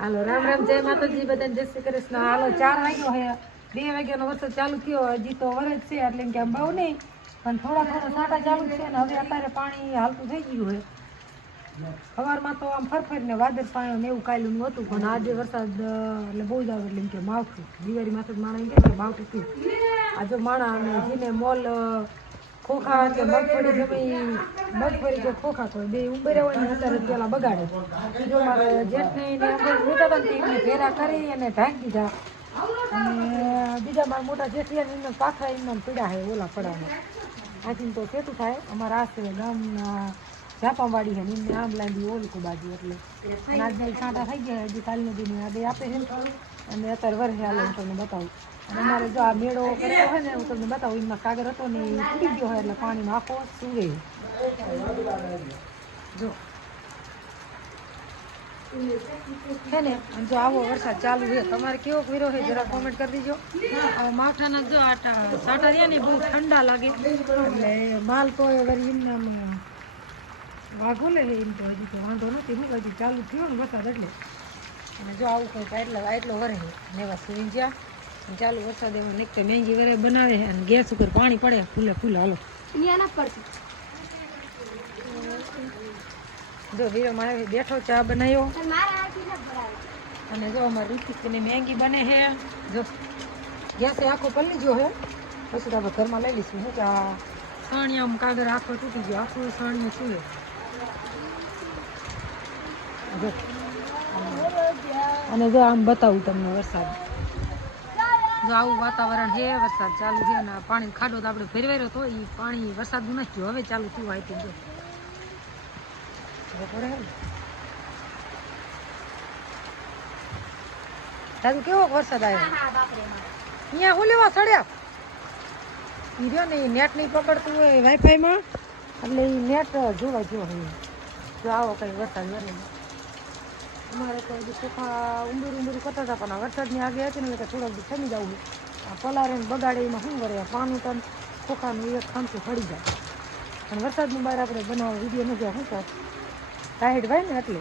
હાલો રામ રામ જય માતાજી બધાને જય શ્રી કૃષ્ણ. હાલો 4 વાગ્યો હે 2 વાગ્યાનો વરસાદ ચાલુ થયો. હજી તો વરસ છે એટલે કે આમ બહુ નહીં પણ થોડા સાટા ચાલુ છે ને હવે અત્યારે પાણી હાલતું થઈ ગયું છે. સવારમાં તો આમ ફરફરીને વાદળ પાણી ને એવું કાયલું હતું પણ આજે વરસાદ એટલે બહુ જ આવે એટલે એમ કે માવઠું દિવાળી માથે માણા એમ કે માવઠું થયું. આજે માણા અને જેને મોલ ખોખા કે મગફળી ગમે મગફળી કે ખોખા કોઈ બે ઉભેરા હોય ને અત્યારે પેલા બગાડે. જો મારે જેઠને મોટા હતા ને એમને ભેરા કરી અને ઢાંકી દીધા અને બીજા મારા મોટા જેઠિયા એમને પાથરા એમને પીડા છે ઓલા પડામાં આથી તો કેટલું થાય અમારા આશરે ગામના ઝાપાવાડી છે ને એમને આમ લાંબી ઓલકું બાજુ એટલે આજે સાંટા થઈ ગયા હજી કાલનો દિન આજે આપે છે અને અત્યારે વર્ષે હાલે હું તમને બતાવું. અને અમારે જો આ મેળો કરેલો હોય ને હું તમને બતાવું એમાં કાગર હતો ને એ તૂટી ગયો હોય એટલે પાણીમાં આખો સુવે જો છે ને. જો આવો વરસાદ ચાલુ છે તમારે કેવો વિરો છે જરા કોમેન્ટ કરી દીજો. માવઠાના જો આટા સાટા રહ્યા ને બહુ ઠંડા લાગે એટલે માલ તો વળી એમના વાઘો લે એમ તો હજી તો વાંધો નથી હું હજી ચાલુ થયો ને વરસાદ એટલે. અને જો આવું કંઈક એટલો વરે ને એવા સુઈ ગયા ચાલુ વરસાદ એમાં નીકળે મેંગી વરે બનાવે અને ગેસ ઉપર પાણી પડે ફૂલે હાલો જો વીરો મારે બેઠો ચા બનાવ્યો અને જો અમારે ઋતિકની મેંગી બને છે. જો ગેસે આખો પલ્લી ગયો છે પછી તો આપણે ઘરમાં લઈ લઈશું શું કે આ સાણિયા કાગર આખો તૂટી ગયો આખું સાણિયું શું જો. અને જો આમ બતાવું તમને વરસાદ જો આવું વાતાવરણ છે વરસાદ ચાલુ છે અને પાણી ખાડો તો આપણે ફેરવાયો તો એ પાણી વરસાદનું નથી હવે ચાલુ થયું હોય જો તારું કેવો વરસાદ આવ્યો અહીંયા હું લેવા ચડ્યા એ રહ્યો ને એ નેટ નહીં પકડતું હોય વાઈફાઈમાં એટલે એ નેટ જોવા જો આવો કંઈ વરસાદ વરે અમારે તો હજી ચોખા ઊંડું કરતા હતા પણ વરસાદની આગે હતી ને એટલે થોડોક થમી જવું આ પલારે બગાડે એમાં શું કરે પાનું ટન ચોખાનું એક ખાંચું ફળી જાય પણ વરસાદનું બહાર આપણે બનાવવા વિડીયો નથી શું કર ટાઈટ ભાઈ ને એટલે.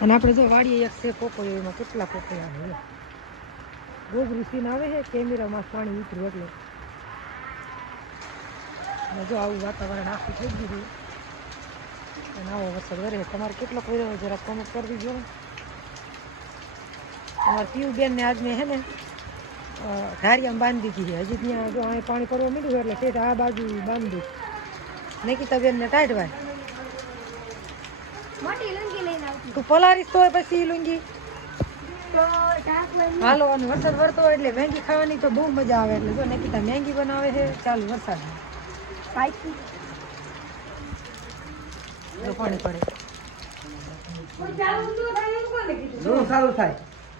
અને આપણે જો વાડીએ એક છે પોપૈયો એમાં કેટલા પોપૈયા આવે ગોબરું સીન આવે છે કેમેરામાં પાણી ઉતર્યું એટલે. અને જો આવું વાતાવરણ આખું થઈ ગયું અને આવો વરસાદ વરે તમારે કેટલો કર્યો જરા કોમેન્ટ કરી દીજો. અમારે પીયુબેનને આજ મેં હે ને ધારિયામાં બાંધી દીધી હજી ત્યાં જો અહીં પાણી પડવા માંડ્યું એટલે સેઠ આ બાજુ બાંધી નિકિતાબેનને ટાઈટ ભાઈ તું પલારીશ તો પછી લુંગી હાલો. અને વરસાદ વરતો હોય એટલે મેંગી ખાવાની તો બહુ મજા આવે એટલે જો નિકિતા મેંગી બનાવે છે ચાલુ વરસાદમાં પાણી પડે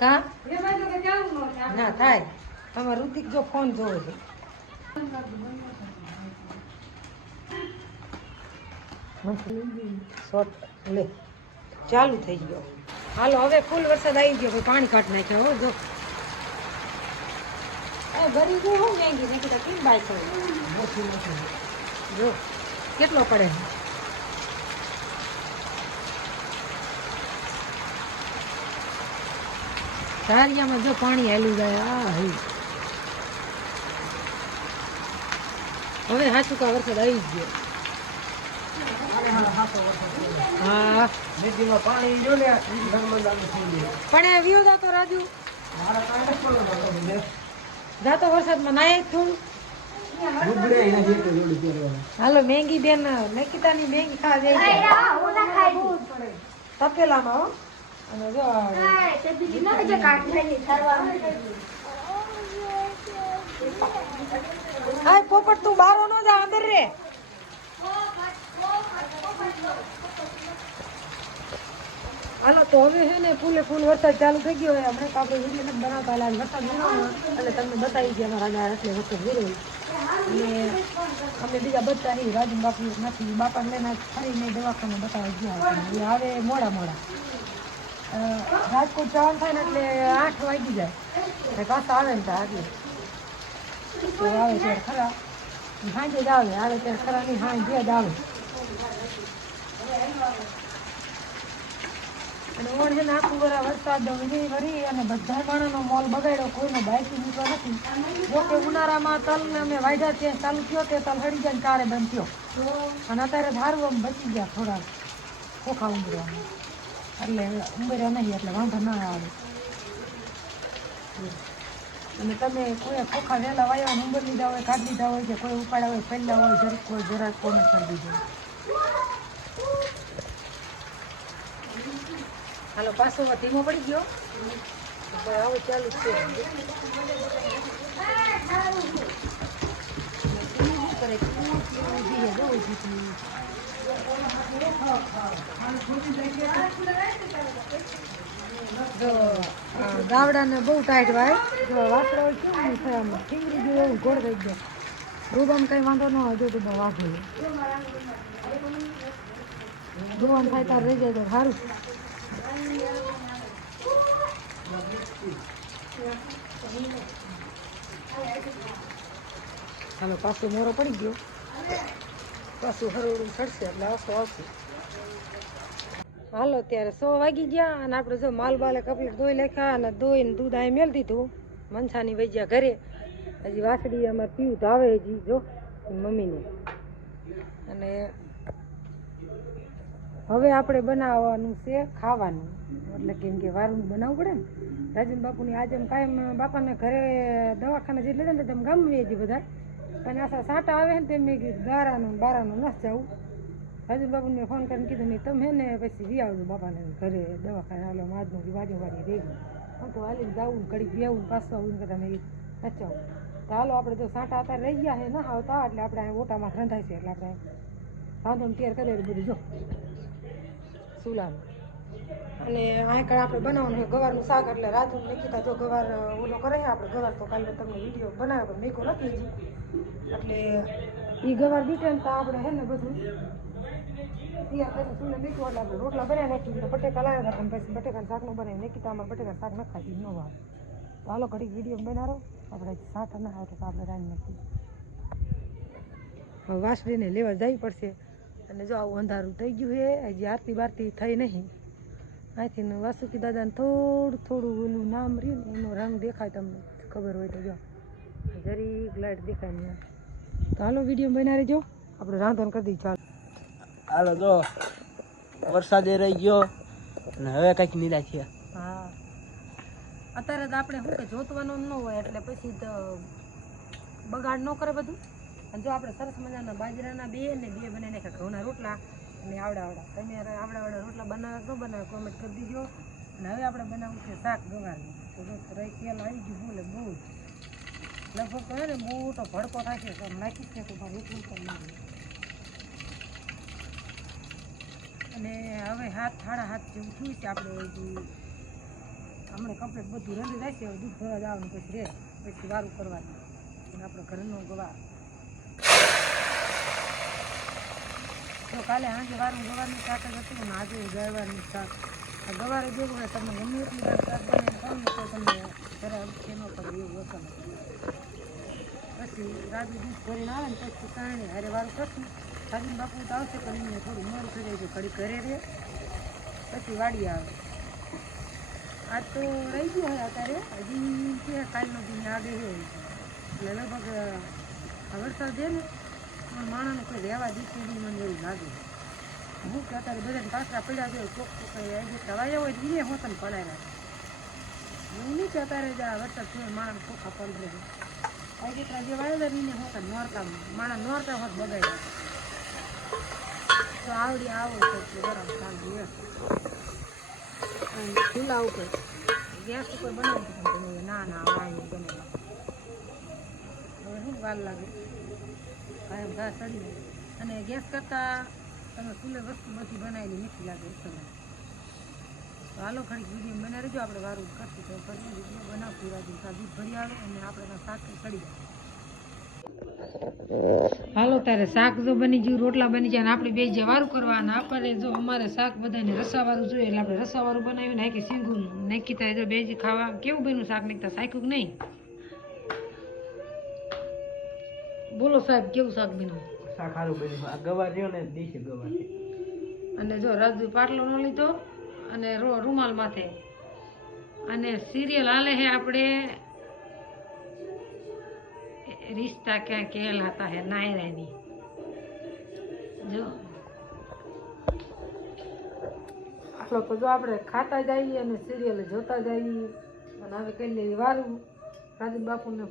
કા ના થાય. તમારે ઋતિક જો ફોન જોવે છે શોર્ટ લે ચાલુ થઈ ગયો. હાલો હવે ફૂલ વરસાદ આવી ગયો પાણી કાઢ નાખ્યો હો જો ભરી ગયો હું મેંગી નાખી તો કેમ બાય કરો જો કેટલો પડે ધારિયામાં જો પાણી હાલી જાય હવે સાચું કા વરસાદ આવી ગયો. હા પણ વ્યૂ જાતો રાજુ જાતો વરસાદમાં નાય થોડું. હાલો મેંગી બેન નિકિતાની મેંગી ખાવા તપેલામાં હો. અને જો હા પોપટ તું બારો નો જા અંદર રે. હાલો તો હવે છે ને ફૂલે ફૂલ વરસાદ ચાલુ થઈ ગયો હોય હમણાં તો આપણે વિડીયો નથી બનાવતા એટલે વરસાદ બનાવવાનો એટલે તમને બતાવી ગયા અમારા આગળ એટલે વરસાદ વિરોય અને અમે બીજા બધા નહીં રાજુ બાપુ નથી બાપાને લઈને ફરીને દવાખાને બતાવવા ગયા આવે મોડા રાજકોટ જવાનું થાય ને એટલે 8 વાગી જાય પાછા આવે ને ત્યાં એટલે આવે ત્યારે ખરા સાંજે જ આવે ત્યારે ખરા નહીં સાંજે જ આવે. અને ઓણ છે ને આખું વરા વરસાદ વીજળી વરી અને બધા માણસનો મોલ બગાડ્યો, કોઈનો બાઈકી નીકળો નથી. જો કે ઉનાળામાં તલને અમે વાયદા ત્યાં ચાલુ થયો તે તલ હળી જાય કારે બંધ થયો અને અત્યારે ધારવામાં બચી ગયા થોડા ખોખા ઉંબર્યા એટલે ઉંબર્યા નહીં એટલે વાંધો ના આવે. અને તમે કોઈ ખોખા વહેલા વાયા હોય ઉંબર લીધા હોય કાઢી લીધા હોય કે કોઈ ઉપાડ્યા હોય ફેલ્યા હોય જરાક કોમેન્ટ કરી દીધો. હાલો પાછો ધીમો પડી ગયો હવે ચાલુ છે. જો ગાવડાને બહુ ટાઈટ વાય જો વાસળો હોય કેવું નહીં થાય આમાં ઠીંગરી ગયું એવું ગોળ થઈ ગયો. રૂબામાં કંઈ વાંધો ન હોય જો તો બહુ વાઘો જોવાનું થાય તાર રહી જાય તો સારું. હાલો પાછું મોરો પડી ગયો પાછું હરવડું ચડશે એટલે આવશે. હાલો ત્યારે 100 વાગી ગયા અને આપણે જો માલ બાલે કપલીટ ધોઈ નાખ્યા અને ધોઈને દૂધ અહીં મેળ દીધું. મનસાની વૈજ્યા ઘરે હજી વાસળી અમારે પીવું તો આવે હજી જો મમ્મીને. અને હવે આપણે બનાવવાનું છે ખાવાનું એટલે કેમ કે વારું બનાવવું પડે ને. રાજન બાપુની આજે કાયમ બાપાને ઘરે દવાખાને જેટલે ને તેમ ગામવી હજી બધા પણ આશા સાટા આવે ને તેમ મેં કીધું ગારાનું બારાનું નથી જવું. રાજન બાપુને ફોન કરીને કીધું નહીં તમે ને પછી વી આવજો બાપાને ઘરે દવાખાને હાલો આજનું વાજોવાળી રેડી હું તો હાલીને જાવું ને ઘડીક બેવું ને પાછું આવું કરતા મેં નચાવું તો હાલો આપણે જો સાટા અત્યારે રહી ગયા છે ના આવતા એટલે આપણે અહીં ઓટામાં રંધાય છે એટલે આપણે રાંધવાનું તૈયાર કરી બધું જો સુલાનું. અને અહીં કાંઈ આપણે બનાવવાનું છે ગવારનું શાક એટલે રાજુ નિકિતા જો ગવાર ઓલો કરે છે આપણે ગવાર તો કાલે તમને વિડીયો બનાવ્યો પણ મેકો નથી હજી એટલે એ ગવાર બીટે ને તો આપણે છે ને બધું તૈયાર કરીને સુલે મીઠું એટલે આપણે રોટલા બનાવી નાખીએ તો બટેકા લાવ્યા હતા પણ પછી બટેકાનું શાક ન બનાવી નિકિતા અમારે બટેકાનું શાક ન ખાતી ન આવે તો હાલો ઘડીક વિડીયો બનાવો આપણે શાક ના આવે તો આપણે રાંધી નાખીએ. હવે વાસળીને લેવા જવી પડશે અને જો આવું અંધારું થઈ ગયું છે હજી આરતી બારતી થઈ નહીં. અહીંથી વાસુકી દાદાને થોડું ઓલું નામ રહ્યું ને એનો રંગ દેખાય તમને ખબર હોય તો જો જરીક લાઈટ દેખાય ને તો હાલો વિડીયો બનાવી રહેજો આપણે રાંધવાનું કરી દઈએ. ચાલો હાલો જો વરસાદે રહી ગયો અને હવે કંઈક નીરા થયા. હા અત્યારે તો આપણે શું કે જોતવાનું ન હોય એટલે પછી તો બગાડ ન કરે બધું. અને જો આપણે સરસ મજાના બાજરાના બે બનાવી નાખ્યા ઘઉંના રોટલા અને આવડા તમે આવડા રોટલા બનાવે ન બનાવે કોમેન્ટ કરી દીજો. અને હવે આપણે બનાવવું છે શાક ગવારનું તો જો રહી તેલ આવી ગયું બોલે બહુ લગભગ તો ને મોટો ભડકો થાય છે તો નાખી છે તો મારે એટલું પણ લાગે. અને હવે સાડા હાથ જેવું થયું છે આપણે હમણાં કમ્પ્લીટ બધું રંધી જાય છે હવે દૂધ ભરવા જવાનું પછી પછી વારું કરવાનું અને આપણે ઘરનો ગવાર તો કાલે આજે ગવારનું શાક જ હતું ને આજે ગવારનું શાક ગવારે જેવું હોય તમે ગમે એટલી વાર શાક બનાવીને ખાવ ને તો તમને જરા અડચે ન પડે એવું વસન પછી રાજુ દૂધ ભરીને આવે ને પછી કારણે હારે વારું કરશું. રાજુ બાપુ તો આવશે પણ એમને થોડું મોડું થઈ જાય છે ઘડી ઘરે રહે પછી વાડી આવે. આજ તો રહી ગયો હોય અત્યારે હજી કે કાલનો દિન આગળ હોય એટલે લગભગ વરસાદ છે ને પણ માણસને કોઈ રહેવા દીધી નહીં મને એવું લાગે. હું કે અત્યારે બધાને પાછા પડ્યા છે ચોખ્ખું કંઈ આજે થવાયા હોય એને હોતને પડાયેલા એવું નહીં કે અત્યારે જ આ વરસાદ થયો માણસ ચોખ્ખા પડ રહે આજે જે વાયેલા એને હોતા નોરતા માણસ નોરતા હોત બગાડ્યા તો આવડી આવો છે ગરમ ચાલુ ચૂલા ઉપર ગેસ ઉપર બનાવતું પણ ના વાયુ બનાવ્યા હવે શું વાર લાગે કાયમ ઘા ચડી જાય અને ગેસ કરતાં તમે ચૂલે વસ્તુ બધી બનાવેલી મીઠી લાગે ઉત્તમ. તો હાલો ઘડીક વિડીયો બનાવી રહેજો આપણે વારું કરશું તો ફરી વિડીયો બનાવતી રાજુ દૂધ ભરી આવે અને આપણે શાક ચડી જાય. હાલો તારે શાક જો બની ગયું રોટલા બની જાય અને આપણે બે જે વારું કરવા અને આપણે જો અમારે શાક બધાને રસાવાળું જોઈએ એટલે આપણે રસાવાળું બનાવ્યું નાખી સીંગું નાખી થાય જો બે જ ખાવા કેવું બન્યું શાક નાખતા શાક્યું કે નહીં બોલો સાહેબ કેવું શાક બન્યું? શાક સારું બન્યું. આ ગવાર રહ્યો ને દેશી ગવાર અને જો રાજુ પાટલો ન લીધો અને રૂમાલ માથે. અને સિરિયલ હાલે છે આપણે રિશ્તા ક્યાં કહેલાતા હે નાયરાની. જો આટલો તો જો આપણે ખાતા જઈએ અને સિરિયલ જોતા જઈએ. અને હવે કઈ લેવી વારું રાજુ બાપુને